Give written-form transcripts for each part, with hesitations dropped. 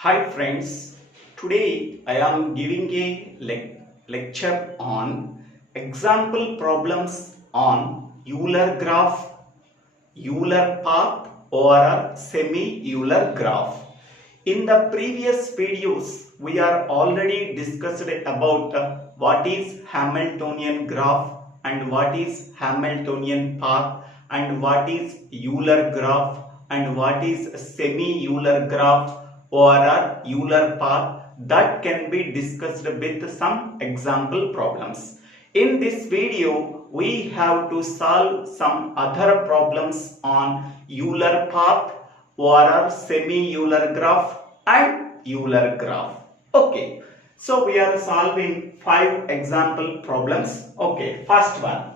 Hi friends, today I am giving a lecture on example problems on Euler graph, Euler path or a semi-Euler graph. In the previous videos, we are already discussed about what is Hamiltonian graph and what is Hamiltonian path and what is Euler graph and what is semi-Euler graph or a Euler path. That can be discussed with some example problems. In this video, we have to solve some other problems on Euler path or a semi-Euler graph and Euler graph. Okay, so we are solving 5 example problems. Okay, first one.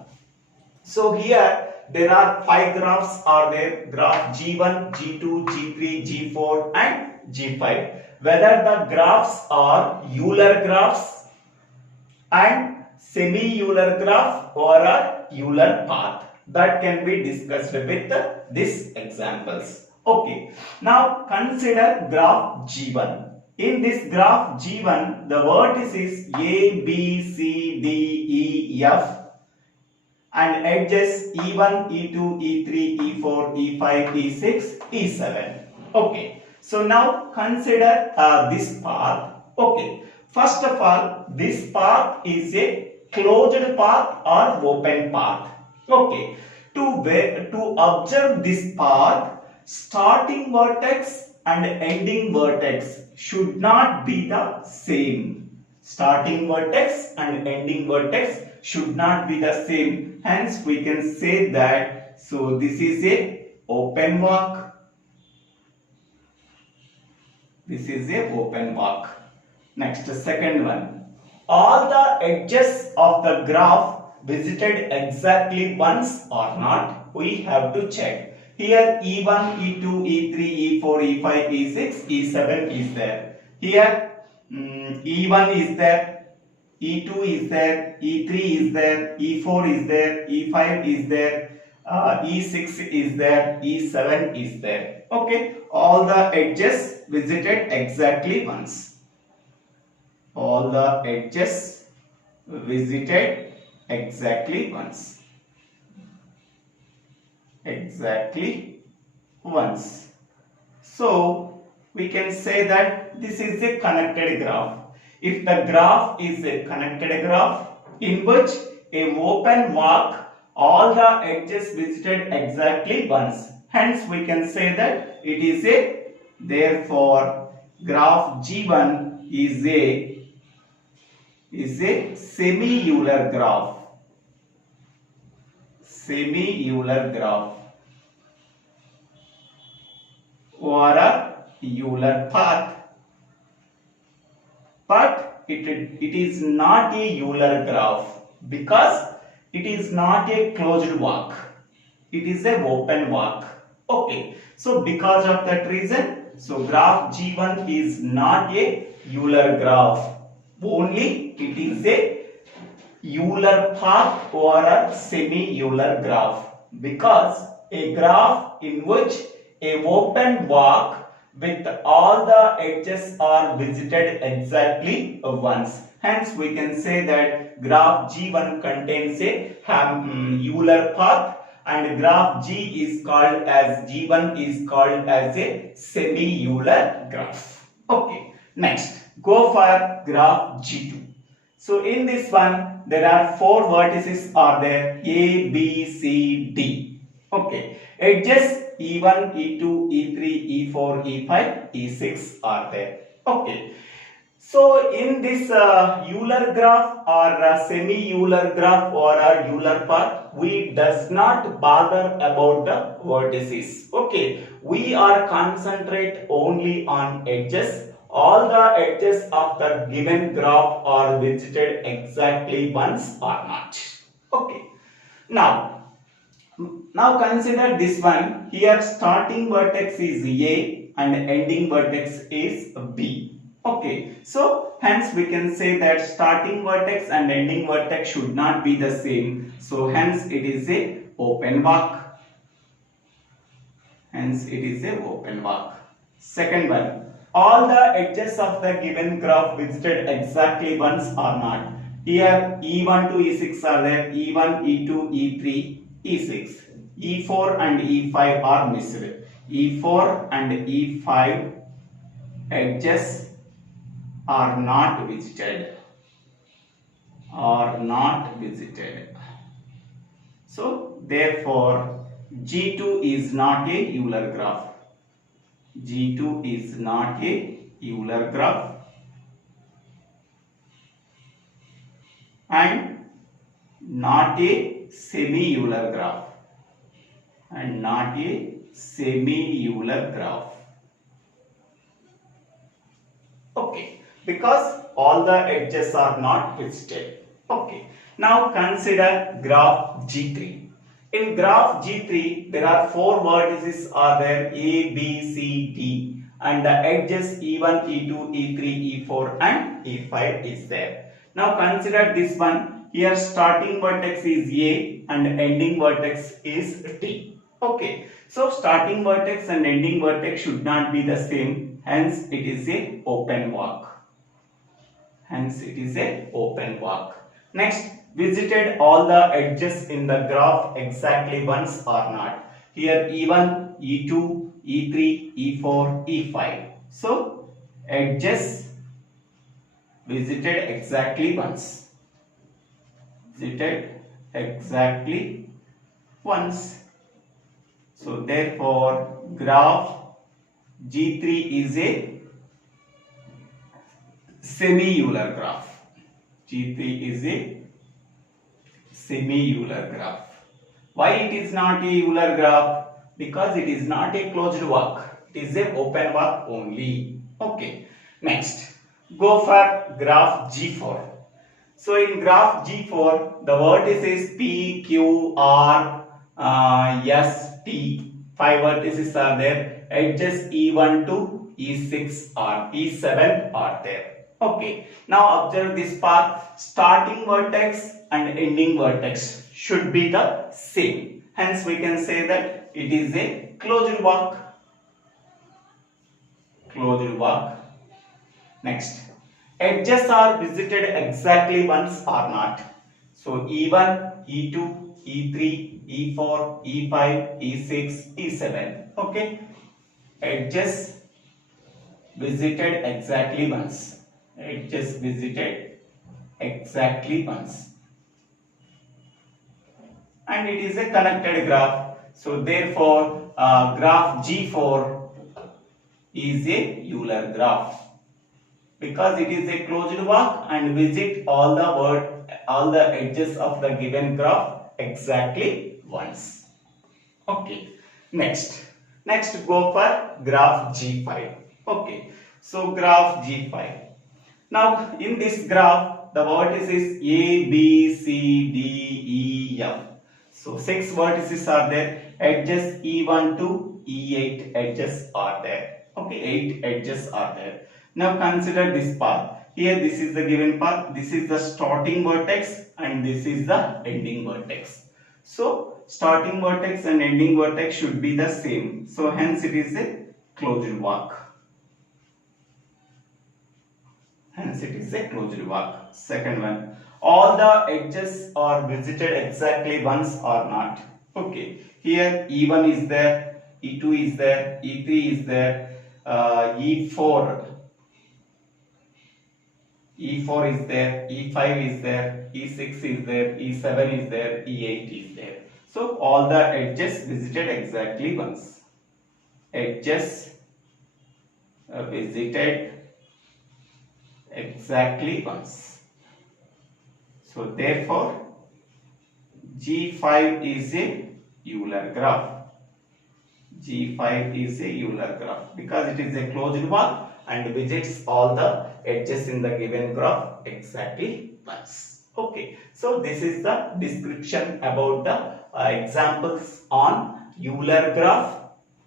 So here there are 5 graphs are there, graph G1, G2, G3, G4 and G5. Whether the graphs are Euler graphs and semi-Euler graph or a Euler path, that can be discussed with these examples. Okay, now consider graph G1. In this graph G1, the vertices A, B, C, D, E, F and edges E1, E2, E3, E4, E5, E6, E7. Okay, so now consider this path. Okay, first of all, this path is a closed path or open path. Okay, to observe this path, starting vertex and ending vertex should not be the same. Starting vertex and ending vertex should not be the same. Hence, we can say that, so this is a open walk. This is a open walk. Next, second one. All the edges of the graph visited exactly once or not, we have to check. Here E1, E2, E3, E4, E5, E6, E7 is there. Here E1 is there, E2 is there, E3 is there, E4 is there, E5 is there, E6 is there, E7 is there. Okay, all the edges visited exactly once. All the edges visited exactly once. Exactly once. So we can say that this is a connected graph. If the graph is a connected graph in which a open walk, all the edges visited exactly once. Hence we can say that it is a, therefore graph G1 is a semi-Euler graph. Semi-Euler graph or a Euler path. But it is not a Euler graph because it is not a closed walk. It is a open walk. Okay. So because of that reason, so graph G1 is not a Euler graph. Only it is a Euler path or a semi-Euler graph, because a graph in which a open walk with all the edges are visited exactly once. Hence we can say that graph G1 contains a Euler path and graph G is called as G1 is called as a semi-Euler graph. Okay, next go for graph G2. So in this one, there are 4 vertices are there, A, B, C, D. Okay, edges E1, E2, E3, E4, E5, E6 are there. Okay, so in this Euler graph or semi-Euler graph or a Euler path, we does not bother about the vertices. Okay, we are concentrate only on edges. All the edges of the given graph are visited exactly once or not. Okay, now consider this one. Here starting vertex is A and ending vertex is B. Okay, so hence we can say that starting vertex and ending vertex should not be the same. So hence it is a open walk. Hence it is a open walk. Second one. All the edges of the given graph visited exactly once or not. Here E1 to E6 are there, E1, E2, E3, E6. E4 and E5 are missed. E4 and E5 edges are not visited. So therefore G2 is not a Euler graph. G2 is not a Euler graph and not a semi-Euler graph. Okay, because all the edges are not visited. Okay, now consider graph G3. In graph G3, there are 4 vertices are there, A, B, C, D, and the edges E1, E2, E3, E4 and E5 is there. Now consider this one. Here starting vertex is A and ending vertex is D. Okay, so starting vertex and ending vertex should not be the same, hence it is a open walk. Next, visited all the edges in the graph exactly once or not. Here E1, E2, E3, E4, E5. So edges visited exactly once. So therefore graph G3 is a semi-Euler graph. Why it is not a Euler graph? Because it is not a closed walk. It is a open walk only. Okay. Next, go for graph G4. So in graph G4, the vertices P, Q, R, S, T. 5 vertices are there. Edges E1 to E6 or E7 are there. Okay, now observe this part. Starting vertex and ending vertex should be the same. Hence we can say that it is a closed walk. Next, edges are visited exactly once or not. So E1, E2, E3, E4, E5, E6, E7. Okay, edges visited exactly once. And it is a connected graph. So therefore graph G4 is a Euler graph because it is a closed walk and visit all the edges of the given graph exactly once. Okay, next go for graph G5. Okay, so graph G5. Now in this graph the vertices A, B, C, D, E, F. So 6 vertices are there. Edges E1 to E8 edges are there. Okay, 8 edges are there. Now consider this path. Here this is the given path. This is the starting vertex and this is the ending vertex. So starting vertex and ending vertex should be the same. So hence it is a closed walk. Second one, all the edges are visited exactly once or not. Okay, here E1 is there, E2 is there, E3 is there, E4 is there, E5 is there, E6 is there, E7 is there, E8 is there. So all the edges visited exactly once. Visited exactly once. So therefore G5 is a Euler graph. Because it is a closed walk and visits all the edges in the given graph exactly once. Okay, so this is the description about the examples on Euler graph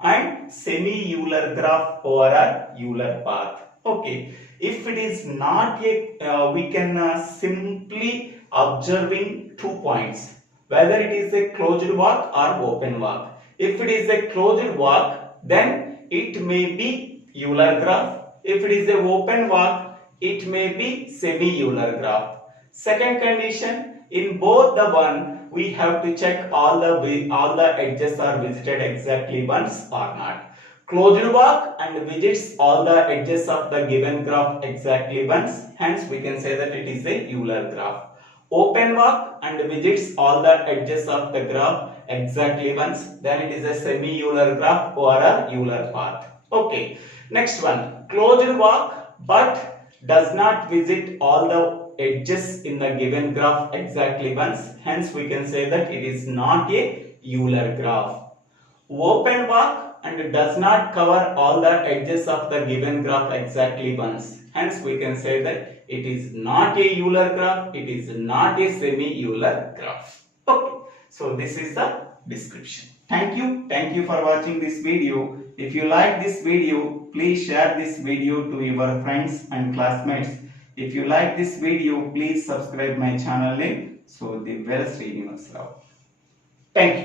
and semi-Euler graph over a Euler path. Okay, if it is not a, we can simply observing 2 points, whether it is a closed walk or open walk. If it is a closed walk, then it may be Euler graph. If it is a open walk, it may be semi-Euler graph. Second condition, in both the one, we have to check all the edges are visited exactly once or not. Closed walk and visits all the edges of the given graph exactly once, hence we can say that it is a Euler graph. Open walk and visits all the edges of the graph exactly once, then it is a semi-Euler graph or a Euler path. Okay, next one, closed walk but does not visit all the edges in the given graph exactly once, hence we can say that it is not a Euler graph. Open walk and does not cover all the edges of the given graph exactly once, hence we can say that it is not a Euler graph, it is not a semi-Euler graph. Okay, so this is the description. Thank you for watching this video. If you like this video, please share this video to your friends and classmates. If you like this video, please subscribe my channel name, so the Well Srinivas Rao. Thank you.